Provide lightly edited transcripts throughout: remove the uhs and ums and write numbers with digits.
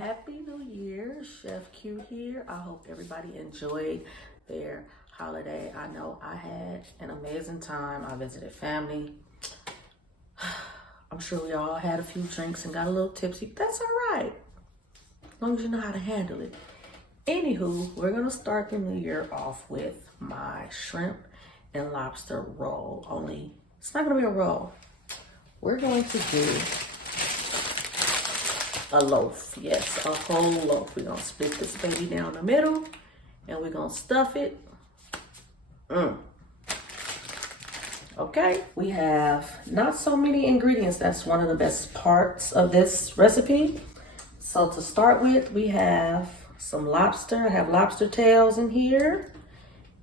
Happy New Year, Chef Q here. I hope everybody enjoyed their holiday. I know I had an amazing time. I visited family. I'm sure we all had a few drinks and got a little tipsy, but that's all right, as long as you know how to handle it. Anywho, we're gonna start the new year off with my shrimp and lobster roll. Only it's not gonna be a roll. We're going to do a loaf. Yes, a whole loaf. We're gonna split this baby down the middle and we're gonna stuff it. Okay, we have not so many ingredients. That's one of the best parts of this recipe. So to start with, we have some lobster. I have lobster tails in here.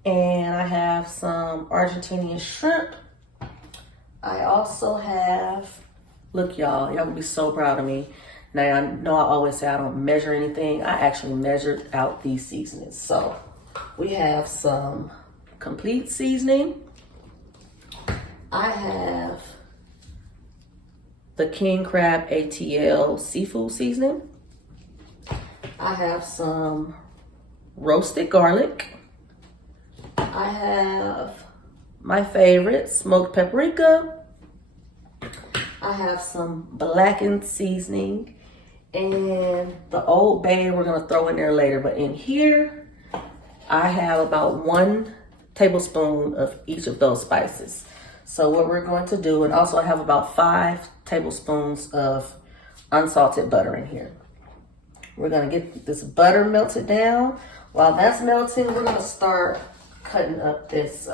And I have some Argentinian shrimp. I also have, look y'all will be so proud of me. Now I know I always say I don't measure anything. I actually measured out these seasonings. So we have some complete seasoning. I have the king crab ATL seafood seasoning. I have some roasted garlic. I have my favorite, smoked paprika. I have some blackened seasoning. And the Old Bay we're gonna throw in there later. But in here, I have about 1 tablespoon of each of those spices. So what we're going to do, and also I have about 5 tablespoons of unsalted butter in here. We're gonna get this butter melted down. While that's melting, we're gonna start cutting up this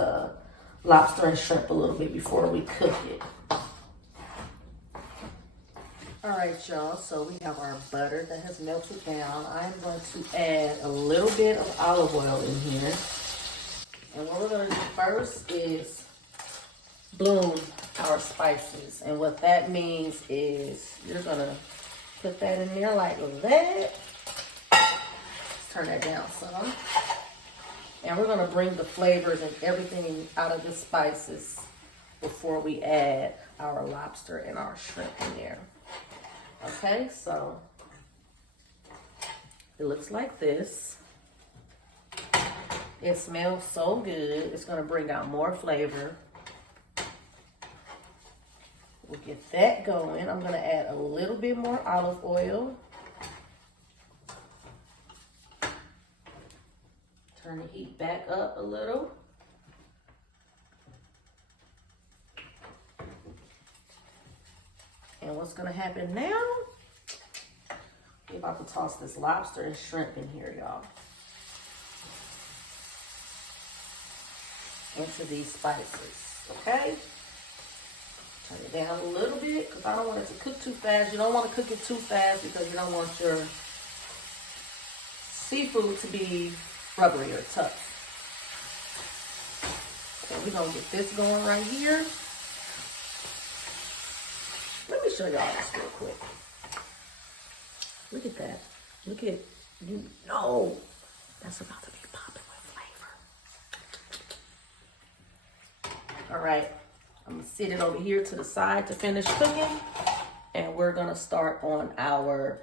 lobster and shrimp a little bit before we cook it. All right, y'all, so we have our butter that has melted down. I'm going to add a little bit of olive oil in here. And what we're gonna do first is bloom our spices. And what that means is you're gonna put that in there like that. Let's turn that down some. And we're gonna bring the flavors and everything out of the spices before we add our lobster and our shrimp in there. Okay, so it looks like this. It smells so good. It's gonna bring out more flavor. We'll get that going. I'm gonna add a little bit more olive oil. Turn the heat back up a little. And what's gonna happen now? We're about to toss this lobster and shrimp in here, y'all. Into these spices, okay? Turn it down a little bit because I don't want it to cook too fast. You don't want to cook it too fast because you don't want your seafood to be rubbery or tough. So we're gonna get this going right here. Let me show y'all this real quick. Look at that. Look at, you know, that's about to be popping with flavor. All right, I'm gonna sit it over here to the side to finish cooking. And we're gonna start on our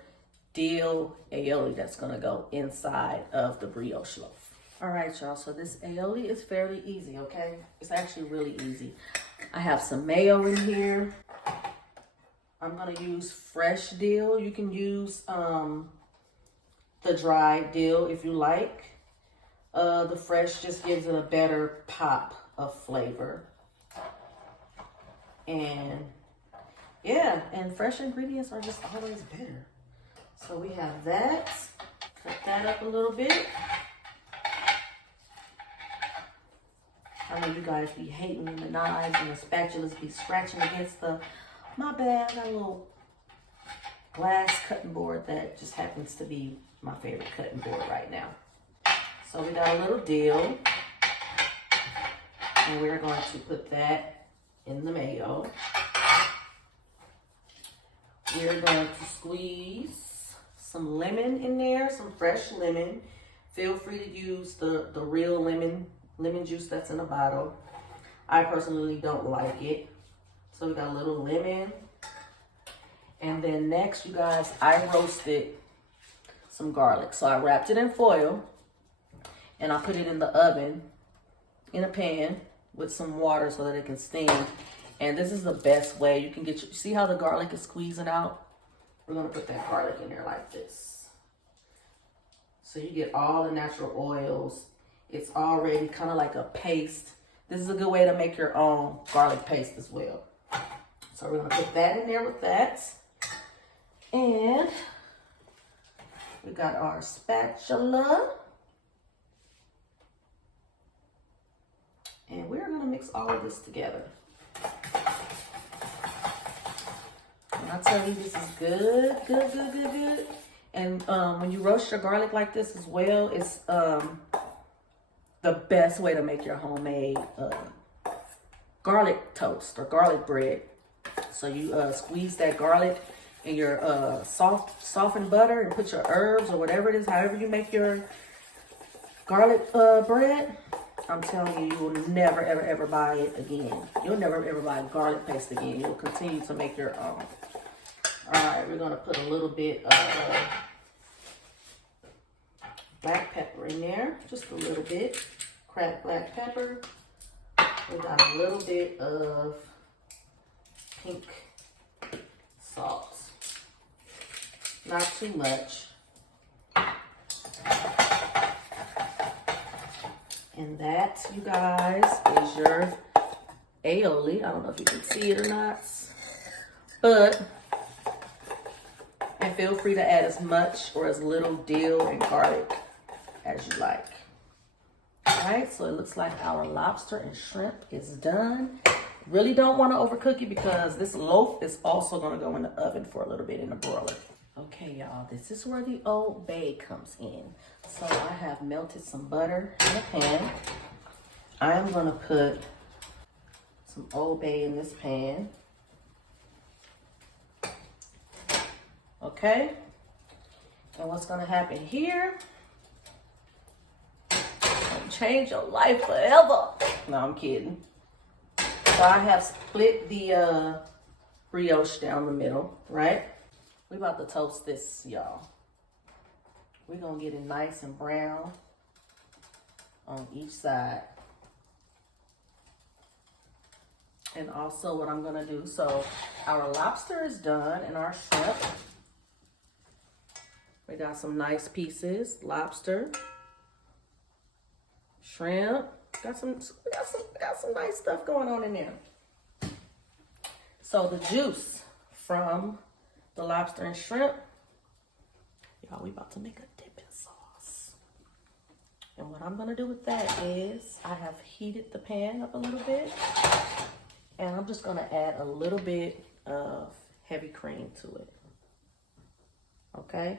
dill aioli that's gonna go inside of the brioche loaf. All right, y'all, so this aioli is fairly easy, okay? It's actually really easy. I have some mayo in here. I'm gonna use fresh dill. You can use the dried dill if you like. The fresh just gives it a better pop of flavor. And yeah, and fresh ingredients are just always better. So we have that. Cut that up a little bit. I know you guys be hating when the knives and the spatulas be scratching against the, my bad, I got a little glass cutting board that just happens to be my favorite cutting board right now. So we got a little dill. And we're going to put that in the mayo. We're going to squeeze some lemon in there, some fresh lemon. Feel free to use the real lemon juice that's in a bottle. I personally don't like it. So we got a little lemon. And then next, you guys, I roasted some garlic. So I wrapped it in foil and I put it in the oven in a pan with some water so that it can steam. And this is the best way you can get see how the garlic is squeezing out? We're gonna put that garlic in there like this. So you get all the natural oils. It's already kind of like a paste. This is a good way to make your own garlic paste as well. So we're gonna put that in there with that. And we got our spatula. And we're gonna mix all of this together. And I tell you, this is good, good, good, good, good. And when you roast your garlic like this as well, it's the best way to make your homemade garlic toast or garlic bread. So you squeeze that garlic in your softened butter and put your herbs or whatever it is, however you make your garlic bread. I'm telling you, you will never, ever, ever buy it again. You'll never, ever buy garlic paste again. You'll continue to make your own. All right, we're going to put a little bit of black pepper in there. Just a little bit. Cracked black pepper. We got a little bit of pink salt. Not too much. And that, you guys, is your aioli. I don't know if you can see it or not. But, and feel free to add as much or as little dill and garlic as you like. Alright, so it looks like our lobster and shrimp is done. Really don't want to overcook it because this loaf is also going to go in the oven for a little bit in the broiler. Okay, y'all, this is where the Old Bay comes in. So I have melted some butter in a pan. I am going to put some Old Bay in this pan. Okay, and what's going to happen here? Change your life forever. No, I'm kidding. So I have split the brioche down the middle, right? We about to toast this, y'all. We're gonna get it nice and brown on each side. And also what I'm gonna do, so our lobster is done and our shrimp. We got some nice pieces, lobster, shrimp. Got some nice stuff going on in there. So the juice from the lobster and shrimp, y'all, we about to make a dipping sauce. And what I'm gonna do with that is I have heated the pan up a little bit, and I'm just gonna add a little bit of heavy cream to it. Okay?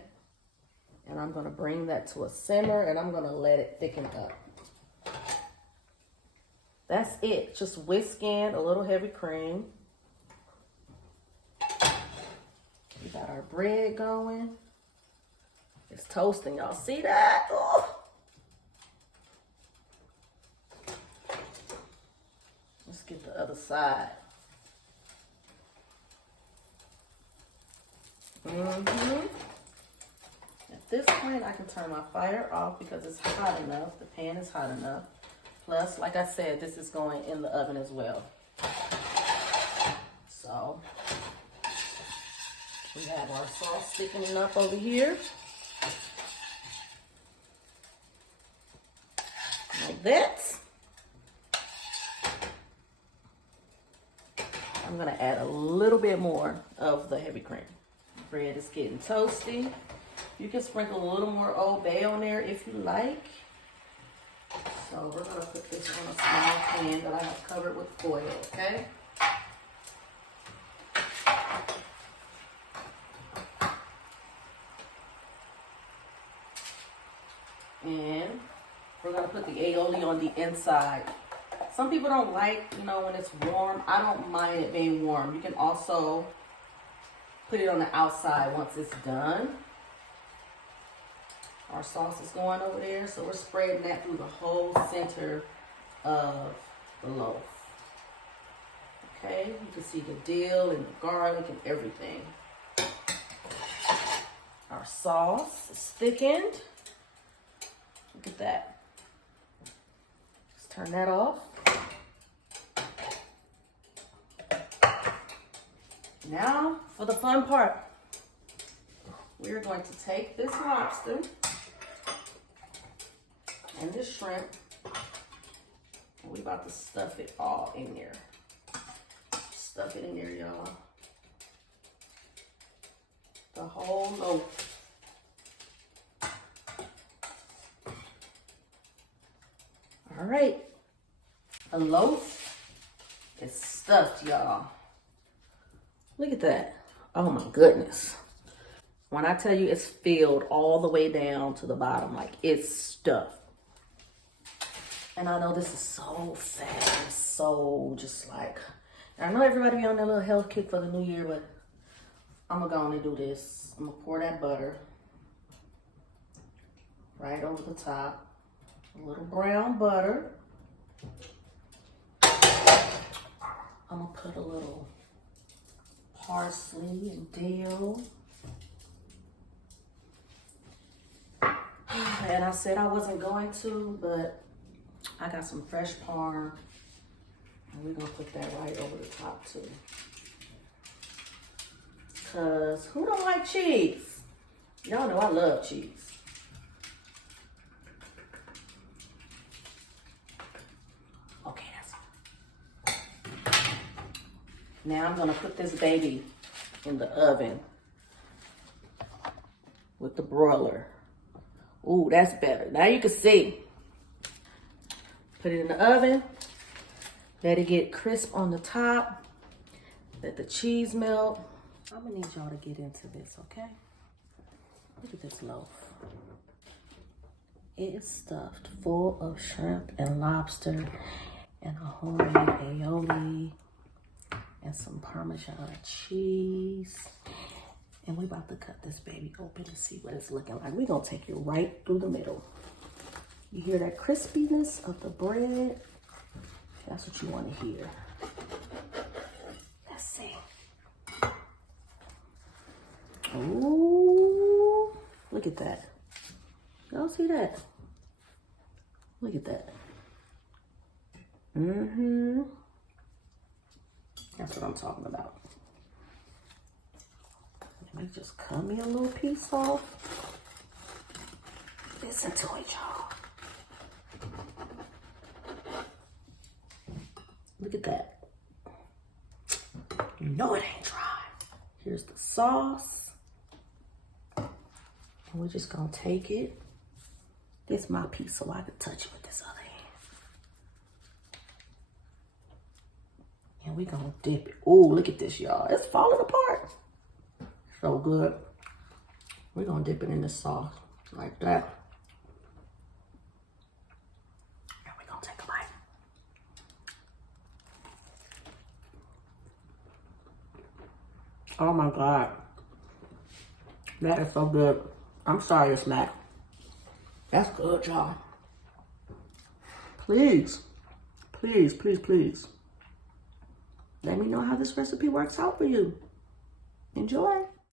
And I'm gonna bring that to a simmer and I'm gonna let it thicken up. That's it. Just whisk in a little heavy cream. We got our bread going. It's toasting. Y'all see that? Oh. Let's get the other side. At this point, I can turn my fire off because it's hot enough. The pan is hot enough. Plus, like I said, this is going in the oven as well. So, we have our sauce thickening up over here. Like that. I'm gonna add a little bit more of the heavy cream. Bread is getting toasty. You can sprinkle a little more Old Bay on there if you like. So we're gonna put this on a small pan that I have covered with foil, okay? And we're gonna put the aioli on the inside. Some people don't like, you know, when it's warm. I don't mind it being warm. You can also put it on the outside once it's done. Our sauce is going over there, so we're spreading that through the whole center of the loaf. Okay, you can see the dill and the garlic and everything. Our sauce is thickened. Look at that. Let's turn that off. Now for the fun part. We're going to take this lobster and this shrimp, and we're about to stuff it all in there. Stuff it in there, y'all. The whole loaf. All right. A loaf is stuffed, y'all. Look at that. Oh my goodness. When I tell you it's filled all the way down to the bottom, like it's stuffed. And I know this is so fast, so just like, I know everybody be on their little health kick for the new year, but I'm gonna go on and do this. I'm gonna pour that butter right over the top. A little brown butter. I'm gonna put a little parsley and dill. And I said I wasn't going to, but I got some fresh parm. And we're gonna put that right over the top too. Cause who don't like cheese? Y'all know I love cheese. Okay, that's it. Now I'm gonna put this baby in the oven with the broiler. Ooh, that's better. Now you can see. Put it in the oven. Let it get crisp on the top. Let the cheese melt. I'm gonna need y'all to get into this, okay? Look at this loaf. It is stuffed full of shrimp and lobster and a homemade aioli and some Parmesan cheese. And we're about to cut this baby open and see what it's looking like. We're gonna take it right through the middle. You hear that crispiness of the bread? That's what you want to hear. Let's see. Ooh, look at that. Y'all see that? Look at that. Mm-hmm. That's what I'm talking about. Let me just cut me a little piece off. Listen to it, y'all. Look at that. You know it ain't dry. Here's the sauce. And we're just gonna take it. This is my piece so I can touch it with this other hand. And we're gonna dip it. Oh, look at this, y'all. It's falling apart. So good. We're gonna dip it in the sauce like that. And we're gonna take a bite. Oh my God. That is so good. I'm sorry it's not. That's good, y'all. Please, please, please, please. Let me know how this recipe works out for you. Enjoy.